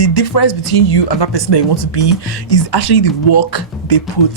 the difference between you and that person that you want to be is actually the work they put.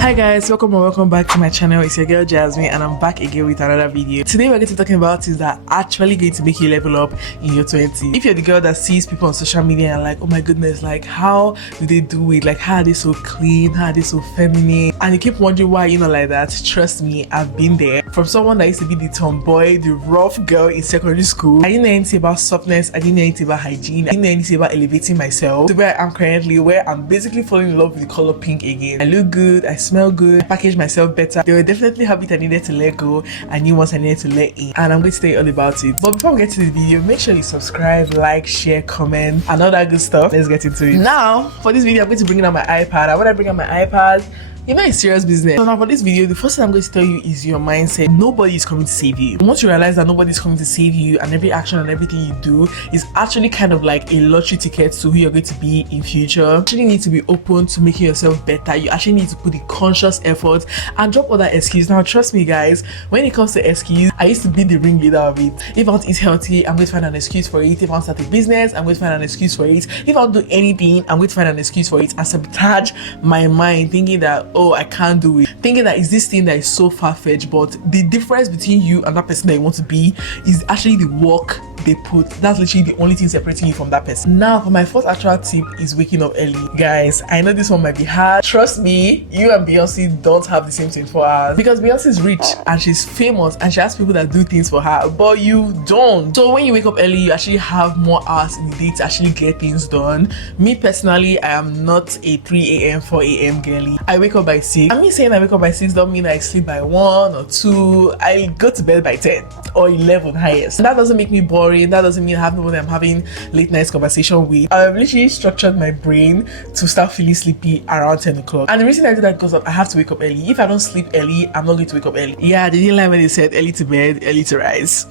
Hi guys, welcome back to my channel. It's your girl Jasmine and I'm back again with another video. Today we're going to be talking about things that are actually going to make you level up in your 20s. If you're the girl that sees people on social media and like, oh my goodness, like how do they do it? Like how are they so clean? How are they so feminine? And you keep wondering why you're not like that. Trust me, I've been there. From someone that used to be the tomboy, the rough girl in secondary school. I didn't know anything about softness. I didn't know anything about hygiene. I didn't know anything about elevating myself to where I am currently, where I'm basically falling in love with the color pink again. I look good, I smell good, I package myself better. There were definitely habits I needed to let go and new ones I needed to let in, and I'm going to tell you all about it. But before we get to the video, make sure you subscribe, like, share, comment, and all that good stuff. Let's get into it. Now for this video I'm going to bring out my iPad, and when I bring out my iPad, you know, it's serious business. So now for this video, the first thing I'm going to tell you is your mindset. Nobody is coming to save you. Once you realize that nobody is coming to save you and every action and everything you do is actually kind of like a lottery ticket to who you're going to be in future, you actually need to be open to making yourself better. You actually need to put the conscious effort and drop all that excuse. Now trust me guys, when it comes to excuse, I used to be the ringleader of it. If I want to eat healthy, I'm going to find an excuse for it. If I want to start a business, I'm going to find an excuse for it. If I want to do anything, I'm going to find an excuse for it and sabotage my mind, thinking that, oh, I can't do it, thinking that is this thing that is so far-fetched. But the difference between you and that person that you want to be is actually the work they put. That's literally the only thing separating you from that person. Now for my first actual tip is waking up early. Guys, I know this one might be hard. Trust me, you and Beyonce don't have the same 24 hours because Beyonce is rich and she's famous and she has people that do things for her, but you don't. So when you wake up early, you actually have more hours in the day to actually get things done. Me personally, I am not a 3 a.m 4 a.m girly. I wake up by 6. I mean, saying I wake up by 6 don't mean I sleep by 1 or 2. I go to bed by 10 or 11 highest. And that doesn't make me boring. That doesn't mean I have nobody I'm having late night conversation with. I've literally structured my brain to start feeling sleepy around 10 o'clock. And the reason I do that is because I have to wake up early. If I don't sleep early, I'm not going to wake up early. Yeah, they didn't like when they said early to bed, early to rise.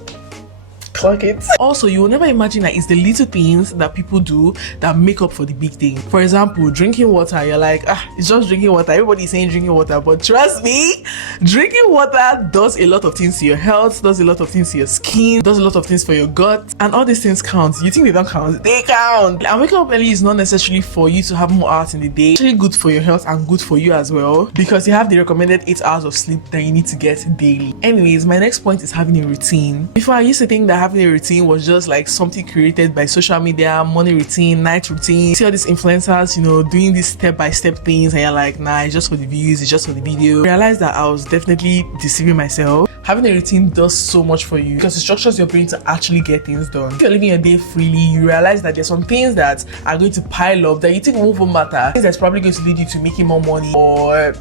Clock it. Also, you will never imagine that it's the little things that people do that make up for the big thing. For example, drinking water. You're like, it's just drinking water. Everybody's saying drinking water, but trust me, drinking water does a lot of things to your health, does a lot of things to your skin, does a lot of things for your gut, and all these things count. You think they don't count? They count. And waking up early is not necessarily for you to have more hours in the day. It's actually good for your health and good for you as well, because you have the recommended 8 hours of sleep that you need to get daily. Anyways, my next point is having a routine. Before, I used to think that having a routine was just like something created by social media, morning routine, night routine. You see all these influencers, you know, doing these step-by-step things, and you're like, nah, it's just for the views, it's just for the video. I realized that I was definitely deceiving myself. Having a routine does so much for you because it structures your brain to actually get things done. If you're living your day freely, you realize that there's some things that are going to pile up that you think won't matter. Things that's probably going to lead you to making more money or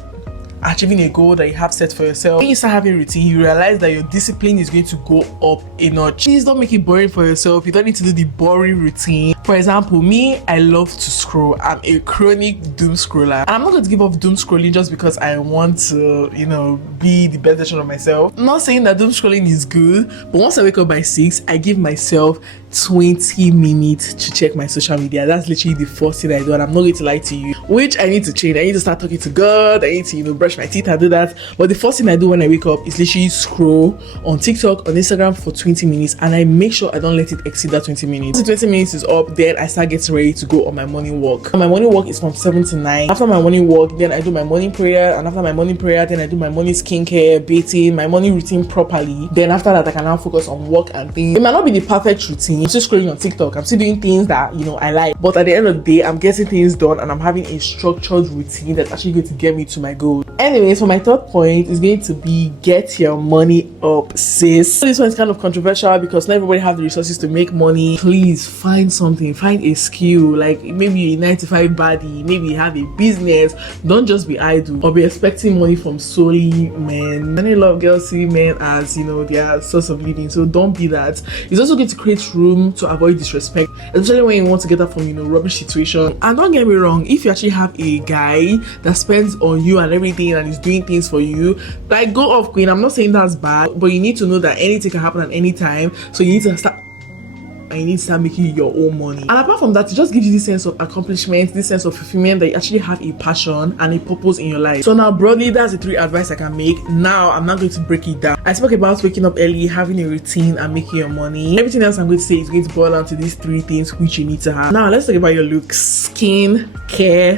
achieving a goal that you have set for yourself. When you start having a routine, you realize that your discipline is going to go up a notch. Please don't make it boring for yourself. You don't need to do the boring routine. For example, me, I love to scroll. I'm a chronic doom scroller, and I'm not going to give up doom scrolling just because I want to, you know, be the best version of myself. I'm not saying that doom scrolling is good, but once I wake up by 6, I give myself 20 minutes to check my social media. That's literally the first thing I do, and I'm not going to lie to you, which I need to change. I need to start talking to God. I need to, you know, brush my teeth and do that. But the first thing I do when I wake up is literally scroll on TikTok, on Instagram for 20 minutes, and I make sure I don't let it exceed that 20 minutes. Once the 20 minutes is up, then I start getting ready to go on my morning walk. My morning walk is from 7 to 9. After my morning walk, then I do my morning prayer, and after my morning prayer, then I do my morning skincare, bathing, my morning routine properly. Then after that, I can now focus on work and things. It might not be the perfect routine. I'm still scrolling on TikTok. I'm still doing things that, you know, I like. But at the end of the day, I'm getting things done and I'm having a structured routine that's actually going to get me to my goal. Anyways, for my third point is going to be get your money up, sis. This one is kind of controversial because not everybody have the resources to make money. Please find something, find a skill, like maybe a 9-to-5 baddie, maybe you have a business. Don't just be idle or be expecting money from solely men. Many a lot of girls see men as, you know, their source of living, so don't be that. It's also going to create room to avoid disrespect, especially when you want to get out from, you know, rubbish situation. And don't get me wrong, if you actually have a guy that spends on you and everything and is doing things for you, like, go off, queen. I'm not saying that's bad, but you need to know that anything can happen at any time, so you need to start making your own money. And apart from that, it just gives you this sense of accomplishment, this sense of fulfillment, that you actually have a passion and a purpose in your life. So now broadly, that's the 3 advice I can make. Now I'm not going to break it down. I spoke about waking up early, having a routine, and making your money. Everything else I'm going to say is going to boil down to these 3 things which you need to have. Now let's talk about your looks. Skin care. I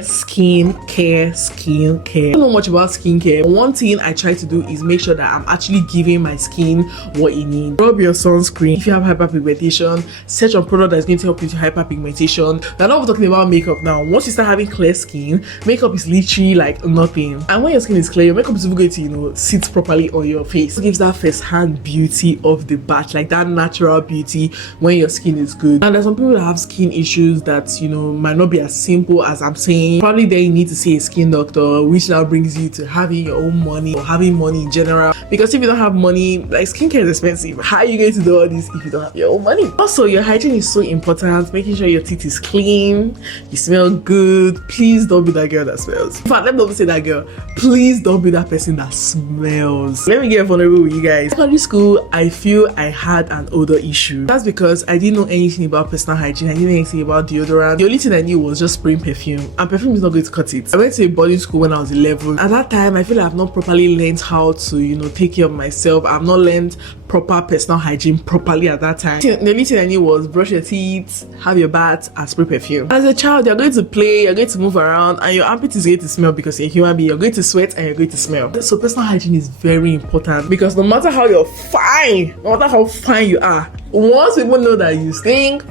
don't know much about skincare. One thing I try to do is make sure that I'm actually giving my skin what it needs. Rub your sunscreen. If you have hyperpigmentation, search on product that is going to help you to hyperpigmentation. We're not talking about makeup now. Once you start having clear skin, makeup is literally like nothing. And when your skin is clear, your makeup is even going to, you know, sit properly on your face. It gives that first-hand beauty of the batch, like that natural beauty when your skin is good. And there's some people that have skin issues that, you know, might not be as simple as I'm saying. Probably then you need to see a skin doctor, which now brings you to having your own money or having money in general. Because if you don't have money, like, skincare is expensive. How are you going to do all this if you don't have your own money? Also, your hygiene is so important. Making sure your teeth is clean, you smell good. Please don't be that girl that smells. In fact, let me not say that girl. Please don't be that person that smells. Let me get vulnerable with you guys. In secondary school, I feel I had an odor issue. That's because I didn't know anything about personal hygiene. I didn't know anything about deodorant. The only thing I knew was just spraying perfume, and perfume is not going to cut it. I went to a boarding school when I was 11. At that time, I feel like I've not properly learned how to, you know, take care of myself. I've not learned proper personal hygiene properly at that time. The only thing I knew was brush your teeth, have your bath, and spray perfume. As a child, you're going to play, you're going to move around, and your armpit is going to smell because you're a human being. You're going to sweat and you're going to smell. So personal hygiene is very important, because no matter how you're fine, no matter how fine you are, once people know that you stink,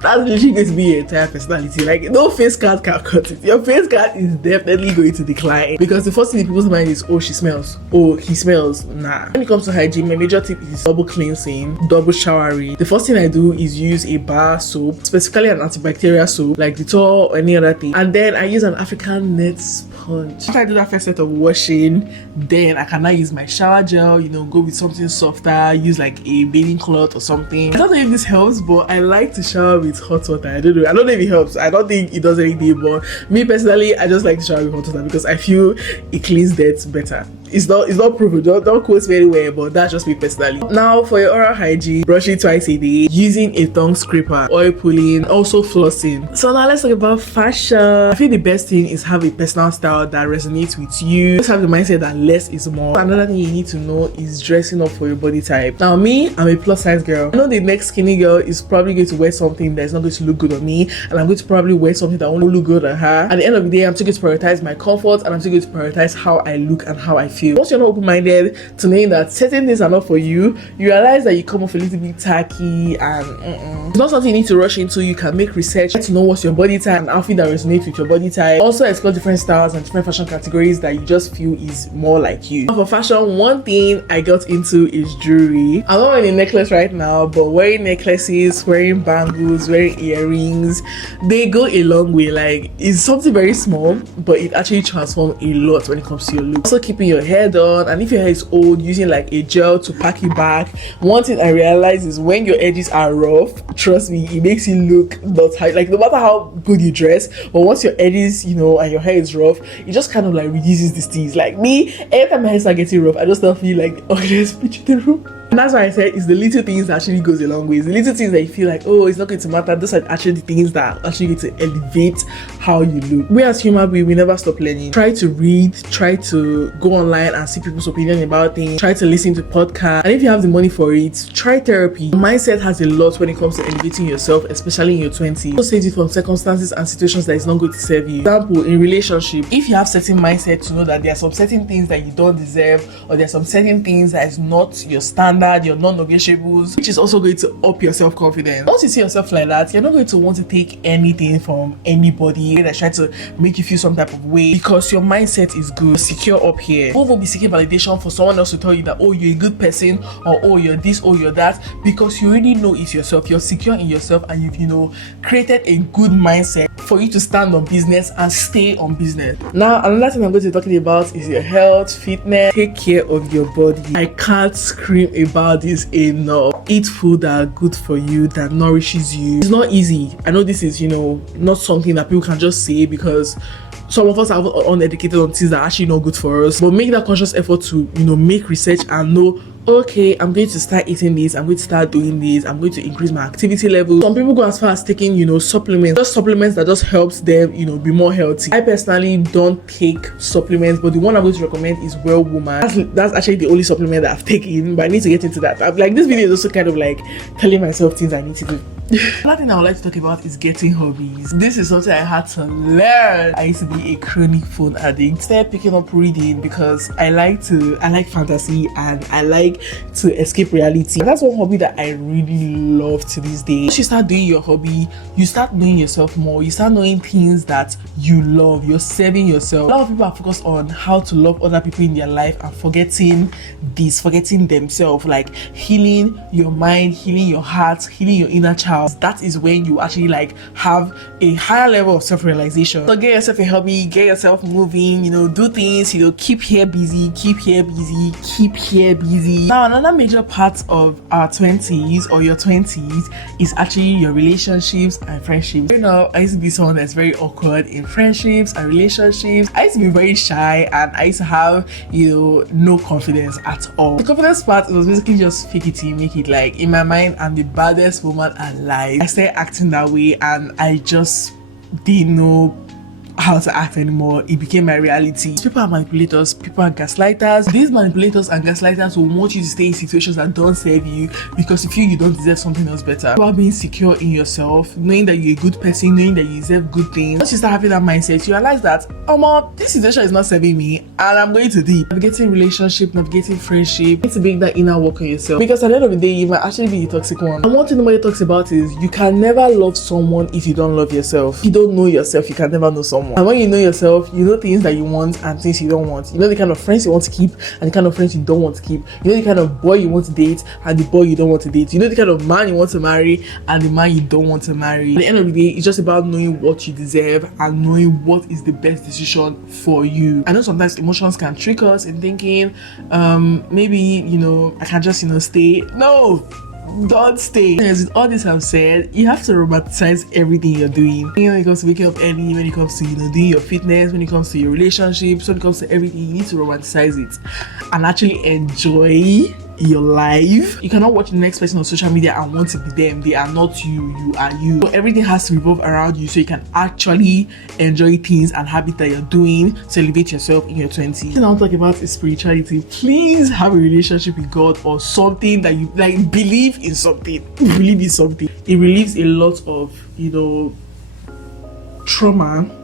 that's literally going to be your entire personality. Like, no face card can cut it. Your face card is definitely going to decline, because the first thing in people's mind is, oh, she smells, oh, he smells. Nah. When it comes to hygiene, my major tip is double cleansing, double showering. The first thing I do is use a bar soap, specifically an antibacterial soap like Dettol or any other thing, and then I use an African net sponge. After I do that first set of washing, then I can now use my shower gel, you know, go with something softer, use like a bathing cloth or something. I don't know if this helps, but I like to shower with hot water. I don't know if it helps. I don't think it does anything, but me personally, I just like to shower with hot water because I feel it cleans dirt better. It's not proven. Don't quote me anywhere, but that's just me personally. Now for your oral hygiene, brushing twice a day, using a tongue scraper, oil pulling, also flossing. So now let's talk about fashion. I feel the best thing is have a personal style that resonates with you. Just have the mindset that less is more. Another thing you need to know is dressing up for your body type. Now me, I'm a plus size girl. I know the next skinny girl is probably going to wear something that's not going to look good on me, and I'm going to probably wear something that won't look good on her. At the end of the day, I'm still going to prioritize my comfort, and I'm still going to prioritize how I look and how I feel. Once you're not open-minded to knowing that certain things are not for you, you realize that you come off a little bit tacky, and it's not something you need to rush into. You can make research to know what's your body type and outfit that resonates with your body type. Also explore different styles and different fashion categories that you just feel is more like you. For fashion, one thing I got into is jewelry. I'm not wearing a necklace right now, but wearing necklaces, wearing bangles, wearing earrings, they go a long way. Like, it's something very small, but it actually transforms a lot when it comes to your look. Also keeping your hair done, and if your hair is old, using like a gel to pack it back. One thing I realized is when your edges are rough, trust me, it makes you look not high. Like, no matter how good you dress, but once your edges, you know, and your hair is rough, it just kind of like reduces these things. Like me, every time my hair starts getting rough, I just don't feel like, oh, let's pitch the room. And that's why I said it's the little things that actually goes a long way. It's the little things that you feel like, oh, it's not going to matter. Those are actually the things that are actually going to elevate how you look. We as human beings, we never stop learning. Try to read, try to go online and see people's opinion about things, try to listen to podcasts, and if you have the money for it, try therapy. Mindset has a lot when it comes to elevating yourself, especially in your 20s. Also save you from circumstances and situations that is not going to serve you. For example, in relationship, if you have certain mindset to know that there are some certain things that you don't deserve, or there are some certain things that is not your standard, standard, your non-negotiables, which is also going to up your self-confidence. Once you see yourself like that, you're not going to want to take anything from anybody that's trying to make you feel some type of way, because your mindset is good, you're secure up here. You won't be seeking validation for someone else to tell you that, oh, you're a good person, or oh, you're this, or you're that, because you already know it's yourself. You're secure in yourself, and you've, created a good mindset for you to stand on business and stay on business. Now, another thing I'm going to be talking about is your health, fitness. Take care of your body. I can't scream about this enough. Eat food that are good for you, that nourishes you. It's not easy. I know this is, not something that people can just say, because some of us are uneducated on things that are actually not good for us. But make that conscious effort to, make research and know, okay, I'm going to start eating this, I'm going to start doing this, I'm going to increase my activity level. Some people go as far as taking, supplements, just supplements that just helps them, be more healthy. I personally don't take supplements, but the one I'm going to recommend is Well Woman. That's actually the only supplement that I've taken, but I need to get into that. This video is also kind of like telling myself things I need to do. Another thing I would like to talk about is getting hobbies. This is something I had to learn. I used to be a chronic phone addict. Started picking up reading because I like fantasy and I like to escape reality. And that's one hobby that I really love to this day. Once you start doing your hobby, you start knowing yourself more. You start knowing things that you love. You're serving yourself. A lot of people are focused on how to love other people in their life and forgetting themselves, like healing your mind, healing your heart, healing your inner child. That is when you actually have a higher level of self-realization. So get yourself a hobby, get yourself moving, do things, keep here busy, keep here busy. Now, another major part of our 20s or your 20s is actually your relationships and friendships. I used to be someone that's very awkward in friendships and relationships. I used to be very shy, and I used to have, no confidence at all. The confidence part was basically just fake it till you make it. Like, in my mind, I'm the baddest woman alive. I started acting that way, and I just didn't know how to act anymore. It became my reality. People are manipulators, people are gaslighters. These manipulators and gaslighters will want you to stay in situations that don't serve you because you feel you don't deserve something else better. You are being secure in yourself, knowing that you're a good person, knowing that you deserve good things. Once you start having that mindset, you realize that, this situation is not serving me and I'm going to deep. Navigating relationship, navigating friendship, you need to make that inner work on yourself, because at the end of the day, you might actually be the toxic one. And one thing nobody talks about is you can never love someone if you don't love yourself. If you don't know yourself, you can never know someone. And when you know yourself, you know things that you want and things you don't want. You know the kind of friends you want to keep and the kind of friends you don't want to keep. You know the kind of boy you want to date and the boy you don't want to date. You know the kind of man you want to marry and the man you don't want to marry. At the end of the day, it's just about knowing what you deserve and knowing what is the best decision for you. I know sometimes emotions can trick us in thinking, maybe, I can just, stay. No! Don't stay. Because with all this I've said, you have to romanticize everything you're doing. When it comes to waking up early, when it comes to doing your fitness, when it comes to your relationships, when it comes to everything, you need to romanticize it and actually enjoy your life. You cannot watch the next person on social media and want to be them. They are not you, you are you. So everything has to revolve around you so you can actually enjoy things and habits that you're doing to elevate yourself in your 20s. The thing I want to talk about is spirituality. Please have a relationship with God or something that you believe in something. Believe in something. It relieves a lot of trauma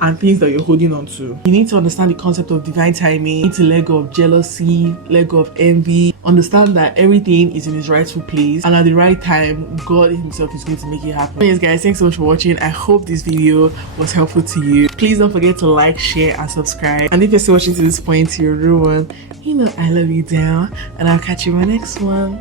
and things that you're holding on to. You need to understand the concept of divine timing. You need to let go of jealousy, let go of envy. Understand that everything is in its rightful place, and at the right time, God himself is going to make it happen. Yes guys, thanks so much for watching. I hope this video was helpful to you. Please don't forget to like, share and subscribe. And if you're still watching to this point, you're a real one. I love you down, and I'll catch you in my next one.